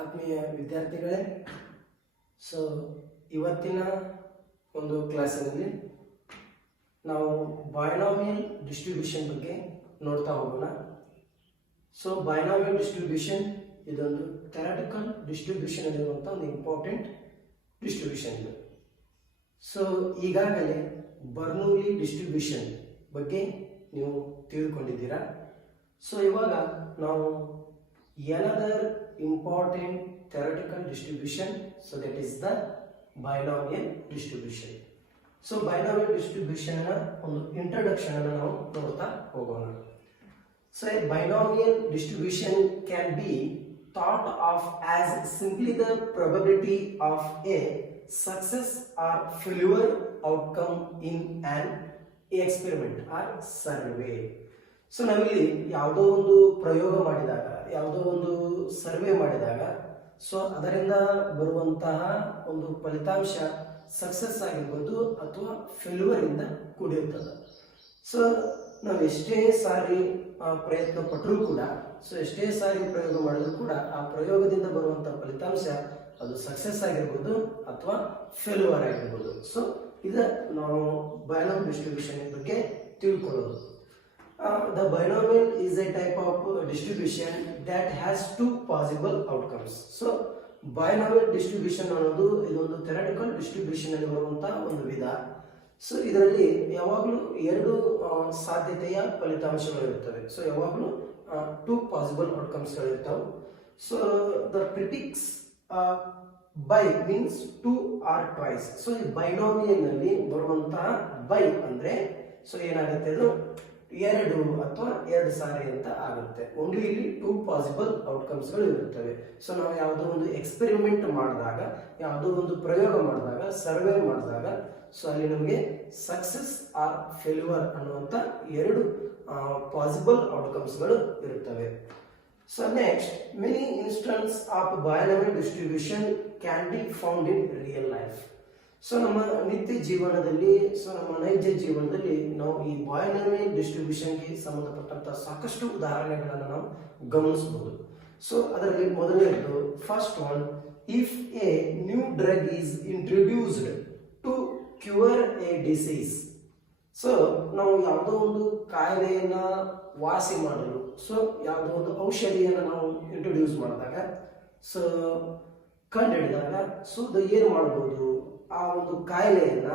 ಆತ್ಮೀಯ ವಿದ್ಯಾರ್ಥಿಗಳೇ, ಸೊ ಇವತ್ತಿನ ಒಂದು ಕ್ಲಾಸಿನಲ್ಲಿ ನಾವು ಬೈನಾಮಿಯಲ್ ಡಿಸ್ಟ್ರಿಬ್ಯೂಷನ್ ಬಗ್ಗೆ ನೋಡ್ತಾ ಹೋಗೋಣ. ಸೊ ಬೈನಾಮಿಯಲ್ ಡಿಸ್ಟ್ರಿಬ್ಯೂಷನ್ ಇದೊಂದು ಥಿಯರಿಟಿಕಲ್ ಡಿಸ್ಟ್ರಿಬ್ಯೂಷನ್ ಇರುವಂಥ ಒಂದು ಇಂಪಾರ್ಟೆಂಟ್ ಡಿಸ್ಟ್ರಿಬ್ಯೂಷನ್ ಇದು. ಸೊ ಈಗಾಗಲೇ ಬರ್ನೌಲಿ ಡಿಸ್ಟ್ರಿಬ್ಯೂಷನ್ ಬಗ್ಗೆ ನೀವು ತಿಳಿದುಕೊಂಡಿದ್ದೀರಾ. ಸೊ ಇವಾಗ ನಾವು another important theoretical distribution, so that is the binomial distribution. So binomial distribution na ಒಂದು introduction ಅನ್ನು ನಾವು ನೋಡ್ತಾ ಹೋಗೋಣ. So a binomial distribution can be thought of as simply the probability of a success or failure outcome in an experiment or survey. So ನಾವಿಲ್ಲಿ ಯಾವುದೋ ಒಂದು ಪ್ರಯೋಗ ಮಾಡಿದಾಗ, ಯಾವುದೋ ಒಂದು ಸರ್ವೆ ಮಾಡಿದಾಗ, ಸೊ ಅದರಿಂದ ಬರುವಂತಹ ಒಂದು ಫಲಿತಾಂಶ ಸಕ್ಸಸ್ ಆಗಿರ್ಬೋದು ಅಥವಾ ಫೇಲ್ಯೂರ್ ಇಂದ ಕೂಡಿರ್ತದೆ. ಸೊ ನಾವು ಎಷ್ಟೇ ಸಾರಿ ಪ್ರಯತ್ನ ಪಟ್ಟರೂ ಕೂಡ, ಸೊ ಎಷ್ಟೇ ಸಾರಿ ಪ್ರಯೋಗ ಮಾಡಿದ್ರು ಕೂಡ ಆ ಪ್ರಯೋಗದಿಂದ ಬರುವಂಥ ಫಲಿತಾಂಶ ಅದು ಸಕ್ಸಸ್ ಆಗಿರ್ಬೋದು ಅಥವಾ ಫೇಲ್ಯೂರ್ ಆಗಿರ್ಬೋದು. ಸೊ ಇದು ನಾವು ಬೈನಾಮಿಯಲ್ ಡಿಸ್ಟ್ರಿಬ್ಯೂಷನ್ ಬಗ್ಗೆ ತಿಳ್ಕೊಳ್ಳೋದು. The binomial is a type of distribution that has two possible outcomes. So binomial distribution ಅನ್ನೋದು ಇದೊಂದು ಥಿಯರಿಟಿಕಲ್ ಡಿಸ್ಟ್ರಿಬ್ಯೂಷನ್ ಅಲ್ಲಿ ಬರುವಂತಹ ಒಂದು ವಿಧ. ಸೊ ಇದರಲ್ಲಿ ಯಾವಾಗಲೂ ಎರಡು ಸಾಧ್ಯತೆಯ ಫಲಿತಾಂಶಗಳು ಇರ್ತವೆ. ಸೊ ಯಾವಾಗಲೂ ಟೂ ಪಾಸಿಬಲ್ ಔಟ್ಕಮ್ಸ್ ಇರ್ತವೆ. So the prefix by means two or twice. So ಈ ಬೈನಾಮಿಯಲ್ ನಲ್ಲಿ ಬರುವಂತಹ ಬೈ ಅಂದ್ರೆ ಸೊ ಏನಾಗುತ್ತೆ, ಅದು ಎರಡು ಅಥವಾ ಎರಡು ಸಾರಿ ಅಂತ ಆಗುತ್ತೆ. ಓನ್ಲಿ ಇಲ್ಲಿ ಟೂ ಪಾಸಿಬಲ್ ಔಟ್ಕಮ್ಸ್ಗಳು ಇರುತ್ತವೆ. ಸೊ ನಾವು ಯಾವುದೋ ಒಂದು ಎಕ್ಸ್ಪೆರಿಮೆಂಟ್ ಮಾಡಿದಾಗ, ಯಾವುದೋ ಒಂದು ಪ್ರಯೋಗ ಮಾಡಿದಾಗ, ಸರ್ವೆ ಮಾಡಿದಾಗ, ಸೊ ಅಲ್ಲಿ ನಮಗೆ ಸಕ್ಸಸ್ ಆರ್ ಫೇಲ್ಯೂರ್ ಅನ್ನುವಂಥ ಎರಡು ಪಾಸಿಬಲ್ ಔಟ್ಕಮ್ಸ್ಗಳು ಇರುತ್ತವೆ. So next, many instances of binomial distribution can be found in real life. So ನಮ್ಮ ನಿತ್ಯ ಜೀವನದಲ್ಲಿ, ಸೊ ನಮ್ಮ ನೈಜ ಜೀವನದಲ್ಲಿ ನಾವು ಈ ಬೈನಾಮಿಯಲ್ ಡಿಸ್ಟ್ರಿಬ್ಯೂಷನ್ಗೆ ಸಂಬಂಧಪಟ್ಟಂತ ಸಾಕಷ್ಟು ಉದಾಹರಣೆಗಳನ್ನು ನಾವು ಗಮನಿಸಬಹುದು. ಸೊ ಅದರಲ್ಲಿ ಮೊದಲನೇದು, first one, if a new drug is introduced to cure a disease. So ನಾವು ಯಾವುದೋ ಒಂದು ಕಾಯಿಲೆಯನ್ನ ವಾಸಿ ಮಾಡಲು, ಸೊ ಯಾವುದೋ ಒಂದು ಔಷಧಿಯನ್ನು ನಾವು ಇಂಟ್ರೊಡ್ಯೂಸ್ ಮಾಡಿದಾಗ, ಸೊ ಕಂಡುಹಿಡಿದಾಗ, ಸೊ ಅದು ಏನು ಮಾಡಬಹುದು, ಆ ಒಂದು ಕಾಯಿಲೆಯನ್ನ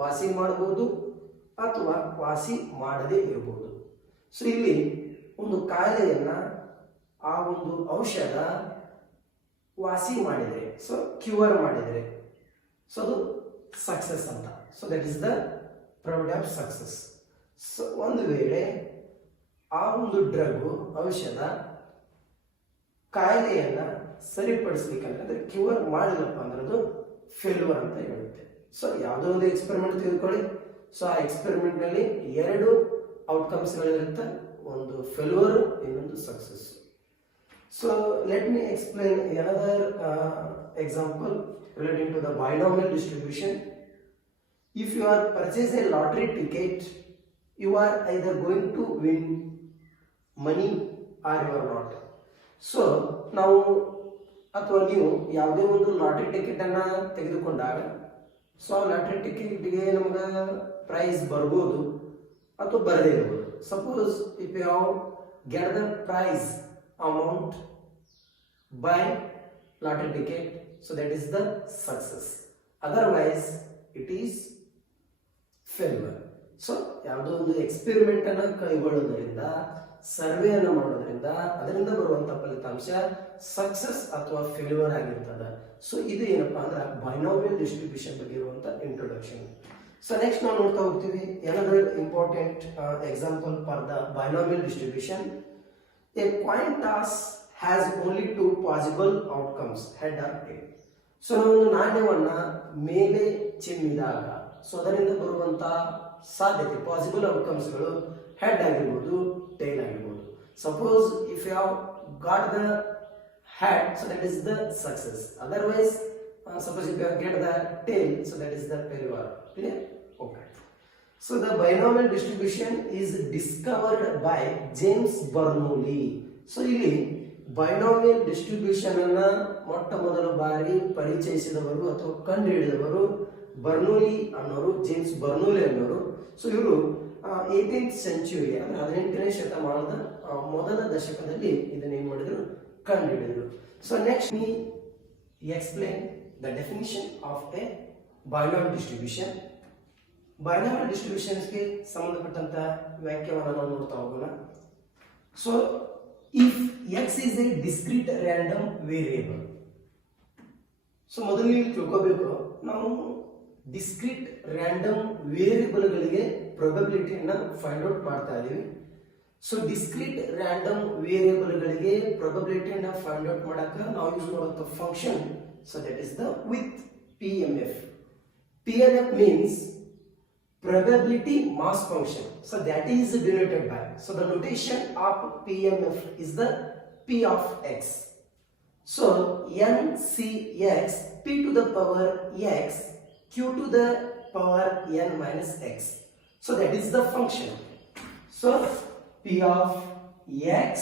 ವಾಸಿ ಮಾಡಬಹುದು ಅಥವಾ ವಾಸಿ ಮಾಡದೇ ಇರಬಹುದು. ಸೊ ಇಲ್ಲಿ ಒಂದು ಕಾಯಿಲೆಯನ್ನ ಆ ಒಂದು ಔಷಧ ವಾಸಿ ಮಾಡಿದರೆ, ಸೊ ಕ್ಯೂರ್ ಮಾಡಿದರೆ, ಸೊ ಅದು ಸಕ್ಸಸ್ ಅಂತ. So that is the probability of success. So ಒಂದು ವೇಳೆ ಆ ಒಂದು ಡ್ರಗ್, ಔಷಧ ಕಾಯಿಲೆಯನ್ನ ಸರಿಪಡಿಸ್ಲಿಕ್ಕಂದ್ರೆ ಕ್ಯೂರ್ ಮಾಡಿಲ್ಲಪ್ಪ ಅಂದ್ರೆ ಅದು ಫೇಲ್ಯೂರ್ ಅಂತ ಹೇಳುತ್ತೆ. ಸೊ ಯಾವುದೋ ಒಂದು ಎಕ್ಸ್ಪೆರಿಮೆಂಟ್ ತೆಗೆದುಕೊಳ್ಳಿ. ಸೊ ಆ ಎಕ್ಸ್ಪೆರಿಮೆಂಟ್ ನಲ್ಲಿ ಎರಡು ಔಟ್ಕಮ್ಸ್ ಗಳಿರುತ್ತೆ, ಒಂದು ಫೇಲ್ಯೂರ್, ಇನ್ನೊಂದು success. So let me explain another example relating to the binomial distribution. If you are purchase a lottery ticket, you are either going to win money or you are not. So ನಾವು ಅಥವಾ ನೀವು ಯಾವುದೇ ಒಂದು lottery ticket ಅನ್ನ ತೆಗೆದುಕೊಂಡಾಗ, so ಆ lottery ಟಿಕೆಟ್ಗೆ ನಮ್ಗೆ ಪ್ರೈಸ್ ಬರ್ಬೋದು ಅಥವಾ ಬರದೇ ಇರ್ಬೋದು. Suppose if you have get the prize amount by lottery ticket, so that is the success. Otherwise it is failure. So ಯಾವುದೋ ಒಂದು ಎಕ್ಸ್ಪೆರಿಮೆಂಟ್ ಅನ್ನ ಕೈಗೊಳ್ಳೋದ್ರಿಂದ, ಸರ್ವೆಯನ್ನು ಮಾಡೋದ್ರಿಂದ ಅದರಿಂದ ಬರುವಂತ ಫಲಿತಾಂಶ ಸಕ್ಸಸ್ ಅಥವಾ ಫೇಲ್ಯೂರ್ ಆಗಿರ್ತದೆ. ಸೊ ಇದು ಏನಪ್ಪಾ ಅಂದ್ರೆ ಬೈನಾಮಿಯಲ್ ಡಿಸ್ಟ್ರಿಬ್ಯೂಷನ್ ಬಗ್ಗೆ ಇರುವಂತ ಇಂಟ್ರೊಡಕ್ಷನ್. ಸೊ ನೆಕ್ಸ್ಟ್ ನಾವು ನೋಡ್ತಾ ಹೋಗ್ತೀವಿ another important example for the binomial distribution. A coin toss has only two possible outcomes, head or tail. So ನಾವು ಒಂದು ನಾಣ್ಯವನ್ನ ಮೇಲೆ ಚಿಮ್ಮಿದಾಗ, ಸೊ ಅದರಿಂದ ಬರುವಂತ ಸಾಧ್ಯತೆ ಪಾಸಿಬಲ್ ಔಟ್ಕಮ್ಸ್ಗಳು ಹೆಡ್ ಆಗಿರ್ಬೋದು, ಟೇಲ್ ಆಗಿರ್ಬೋದು. Suppose if you have got the head, so that is the success. Otherwise suppose if you have get the tail, so that is the failure. Clear? Okay. So the binomial distribution is discovered by James Bernoulli. So ಇಲ್ಲಿ binomial distribution ಅನ್ನ ಮೊಟ್ಟ ಮೊದಲ ಬಾರಿ ಪರಿಚಯಿಸಿದವರು ಅಥವಾ ಕಂಡುಹಿಡಿದವರು ಬರ್ನೂಲಿ ಅನ್ನೋರು, James ಬರ್ನೂಲಿ ಅನ್ನೋರು. So ಇವರು 18th century ಅಂದ್ರೆ 18ನೇ ಶತಮಾನದ ಮೊದಲ ದಶಕದಲ್ಲಿ ಇದನ್ನೇನು ಮಾಡಿದ್ರು, ಕಂಡುಹಿಡಿದರು. So next me explain the definition of a binomial distribution. Binomial ಡಿಸ್ಟ್ರಿಬ್ಯೂಷನ್ಸ್ಗೆ ಸಂಬಂಧಪಟ್ಟಂತ ವ್ಯಾಖ್ಯಾನವನ್ನು ನಾವು ನೋಡ್ತಾ ಹೋಗೋಣ. So if X is a discrete random variable. So ಮೊದಲು ನೀವು ತಿಳ್ಕೋಬೇಕು, ನಾವು ಡಿಸ್ಕ್ರೀಟ್ ರ್ಯಾಂಡಮ್ ವೇರಿಯೇಬಲ್ಗಳಿಗೆ ಪ್ರೊಬಬಿಲಿಟಿಯನ್ನು ಫೈಂಡ್ ಔಟ್ ಮಾಡ್ತಾ ಇದೀವಿ. ಸೊ ಡಿಸ್ಕ್ರೀಟ್ ರ್ಯಾಂಡಮ್ ವೇರಿಯೇಬಲ್ಗಳಿಗೆ ಪ್ರೊಬಬಿಲಿಟಿಯನ್ನು ಫೈಂಡ್ ಔಟ್ ಮಾಡಕ್ಕೆ ನಾವು ಯೂಸ್ ಮಾಡುವಂಥ function, so that is the with PMF. PMF means probability mass function. So that is denoted by. So the notation of PMF is the P of x. So NCx P to the power x Q to the power n minus x. So that is the function. So P of x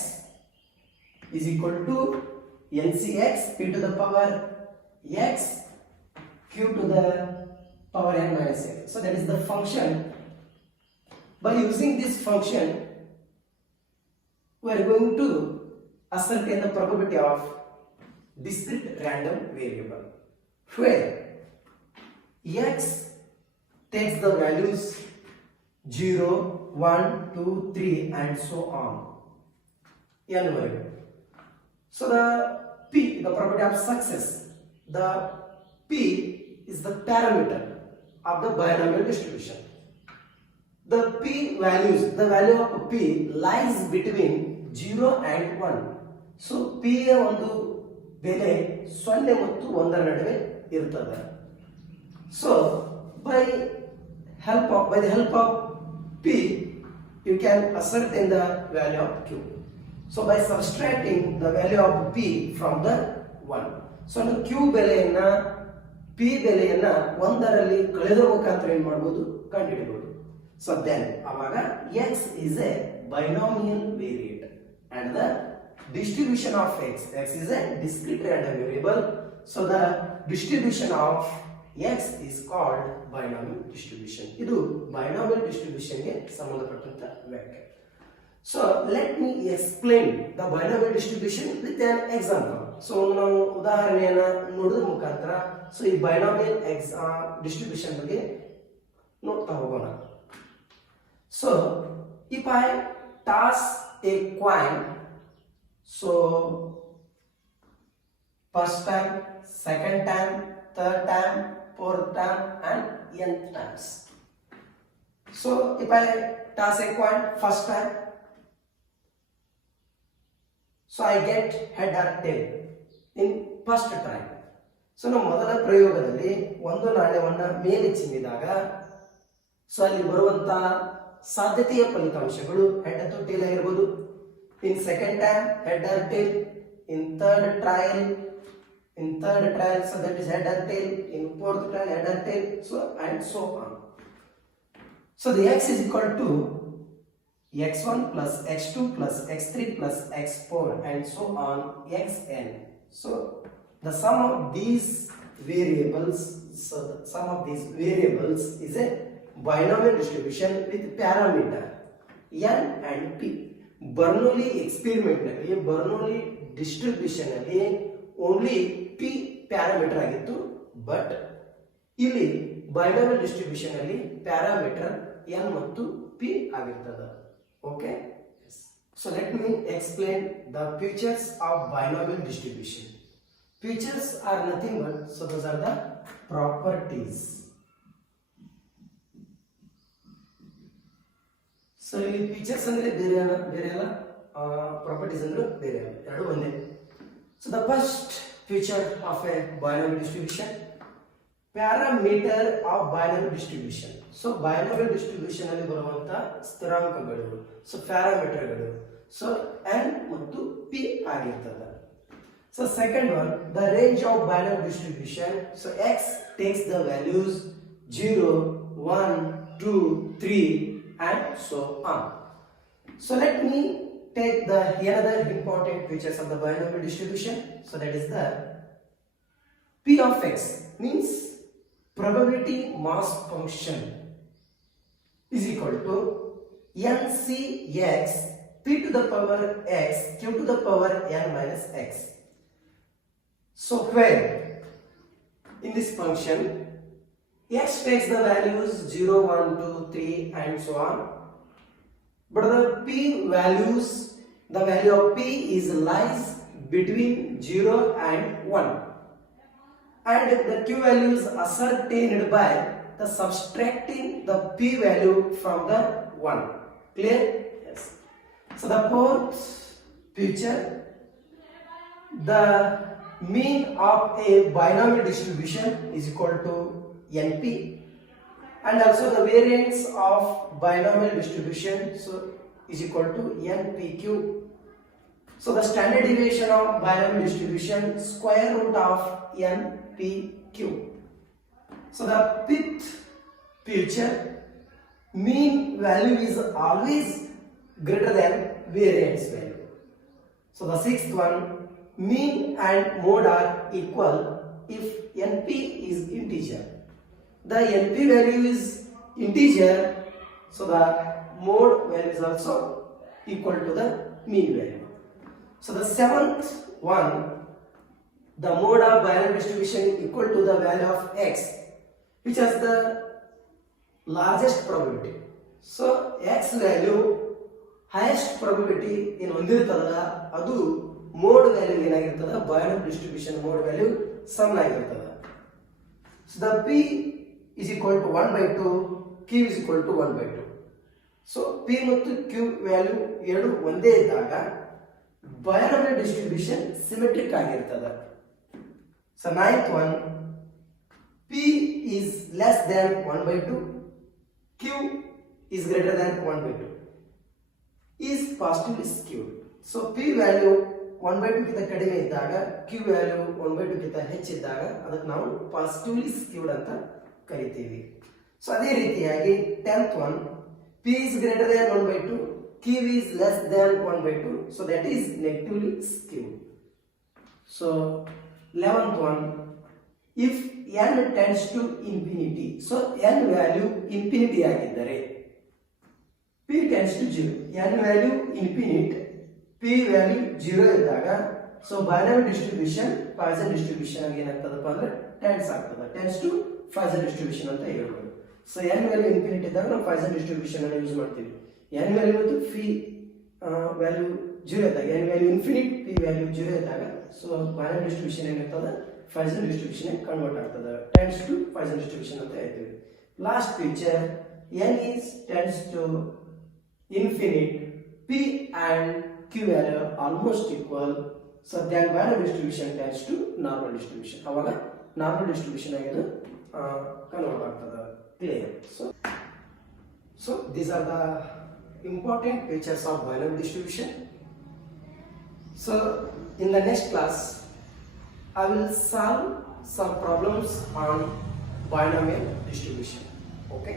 is equal to NCx P to the power x Q to the power n minus x. So that is the function. By using this function, we are going to ascertain the probability of discrete random variable, where x takes the values 0, 1, 2, 3 and so on, n variable. So the P, the probability of success, the P is the parameter of the binomial distribution. The P values, the value of P lies between 0 and 1. So P ಯ ಒಂದು ಬೆಲೆ 0 ಮತ್ತು 1 ನಡುವೆ ಇರುತ್ತದೆ. So by the help of P you can ascertain the value of Q. So by subtracting the value of P from the 1, so Q ಬೆಲೆಯನ್ನ P ಬೆಲೆಯನ್ನ 1ರಲ್ಲಿ ಕಳೆದರ ಮುಖಾಂತರ ಏನು ಮಾಡಬಹುದು, ಕಂಡುಹಿಡಿಯಬಹುದು. ಸೊ ದೆನ್ ಆವಾಗ x is a binomial variate and the distribution of x is a discrete random variable. So the distribution of x is called binomial distribution. ಇದು binomial distribution ಗೆ ಸಂಬಂಧಪಟ್ಟಂತ ವ್ಯಾಖ್ಯಾನ. So let me explain the binomial distribution with an example. So ನಾವು ಉದಾಹರಣೆಯನ್ನ ನೋಡೋದ್ರ ಮುಖಾಂತರ so ಈ binomial distribution ಬಗ್ಗೆ ನೋಡ್ತಾ ಹೋಗೋಣ. So if I toss A coin, so first time, second time, third time, fourth time and nth times. So if I toss a coin first time, so I get head or tail in first try. So ನಾವು ಮೊದಲ ಪ್ರಯೋಗದಲ್ಲಿ ಒಂದು ನಾಣ್ಯವನ್ನ ಮೇಲೆ ಚಿಮ್ಮಿದಾಗ so ಅಲ್ಲಿ ಬರುವಂತ ಸಾಧ್ಯತೆಯ ಫಲಿತಾಂಶಗಳು ಹೆಡ್ ಅಥವಾ ಟೇಲ್ ಆಗಿರಬಹುದು. In second time head or tail, in third trial so that is head or tail, in fourth trial head or tail, so and so on. So the x is equal to x1 plus x2 plus x3 plus x4 and so on xn. So the sum of these variables is a binomial distribution with parameter n and p. Bernoulli experiment ನಲ್ಲಿ Bernoulli distribution ನಲ್ಲಿ only p parameter ಆಗಿತ್ತು, but ಇಲ್ಲಿ binomial distribution ನಲ್ಲಿ parameter n ಮತ್ತು p ಆಗಿರ್ತದೆ. Okay, yes. So let me explain the features of binomial distribution. Features are nothing but, so those are the properties. So ಇಲ್ಲಿ features ಅಂದ್ರೆ ಬೇರೆ ಅಲ್ಲ, properties ಅಂದ್ರೆ ಬೇರೆ ಅಲ್ಲ, ಎರಡು ಒಂದೇ. So the first feature of a binomial distribution, parameter of binomial distribution. So binomial distribution ಅಲ್ಲಿ ಬರುವಂತ ಸ್ಥಿರಾಂಕಗಳು, ಸೊ ಪ್ಯಾರಾಮೀಟರ್ಗಳು, ಸೊ n ಮತ್ತು p ಆಗಿರ್ತದೆ. So second one, the range of binomial distribution. So x takes the values 0, 1, 2, 3 and so on. So let me take the another important features of the binomial distribution. So that is the P of x means probability mass function is equal to NCX P to the power x Q to the power n minus x. So where in this function x takes the values 0, 1, 2, 3 and so on, but the p values, the value of p is lies between 0 and 1, and the q values ascertained by the subtracting the p value from the 1. Clear? Yes. So the fourth feature, the mean of a binomial distribution is equal to NP, and also the variance of binomial distribution so is equal to NPQ. So the standard deviation of binomial distribution square root of NPQ. So the fifth feature, mean value is always greater than variance value. So the sixth one, mean and mode are equal if NP is integer. The NP value is integer, so the mode value is also equal to the mean value. So the seventh one, the mode of binomial distribution equal to the value of x, which has the largest probability. So x value highest probability in ಹೊಂದಿರುತ್ತಲ್ಲ ಅದು mode value ಏನಾಗಿರ್ತದ, binomial distribution mode value ಸಮನಾಗಿರ್ತದ. So the p is equal to 1 by 2, q is equal to 1 by 2. So p ಮತ್ತು q value ಎರಡು ಒಂದೇ ಇದ್ದಾಗ binomial distribution symmetric ಆಗಿರ್ತದ. So ninth one, p is less than 1 by 2, q is greater than 1 by 2, is positively skewed. So p value 1 by 2 ಗಿಂತ ಕಡಿಮೆ ಇದ್ದಾಗ q value 1 by 2 ಗಿಂತ ಹೆಚ್ಚಿದ್ದಾಗ ಅದಕ್ಕೆ ನಾವು ಪಾಸಿಟಿವ್ಲಿ ಸ್ಕ್ಯೂಡ್ ಅಂತ ಕರಿತೀವಿ. ಸೊ ಅದೇ ರೀತಿಯಾಗಿ 10th one, p is greater than 1 by 2, q is less than 1 by 2, so that is negatively skewed. So 11th one, if n tends to infinity, so n value infinity ಆಗಿದ್ದರೆ p tends to 0, n value infinite, p value 0 ಇದ್ದಾಗ so binomial distribution Poisson distribution ಆಗಿ ಏನಾಗ್ತದಪ್ಪ ಅಂದ್ರೆ tends ಆಗ್ತದೆ, tends to Poisson distribution ಅಂತ ಹೇಳ್ಬೋದು. So n value infinite ಇದ್ದಾಗ ನಾವು Poisson distribution ಅನ್ನು ಯೂಸ್ ಮಾಡ್ತೀವಿ. n value ಮತ್ತು p value 0 ಇದ್ದಾಗ, n value infinite, p value 0 ಇದ್ದಾಗ ಸೊ binomial distribution ಏನಾಗ್ತದೆ, Poisson distribution ಆಗಿ ಕನ್ವರ್ಟ್ ಆಗ್ತದೆ, tends to Poisson distribution ಅಂತ ಹೇಳ್ತೀವಿ. Last feature, n is tends to infinite, p and q value are almost equal, so then binomial distribution tends to normal distribution. ಅವಾಗ normal distribution ಆಗಿ ಅದು convert ಆಗ್ತದೆ. Clear? So these are the important features of binomial distribution. So in the next class I will solve some problems on binomial distribution. Okay.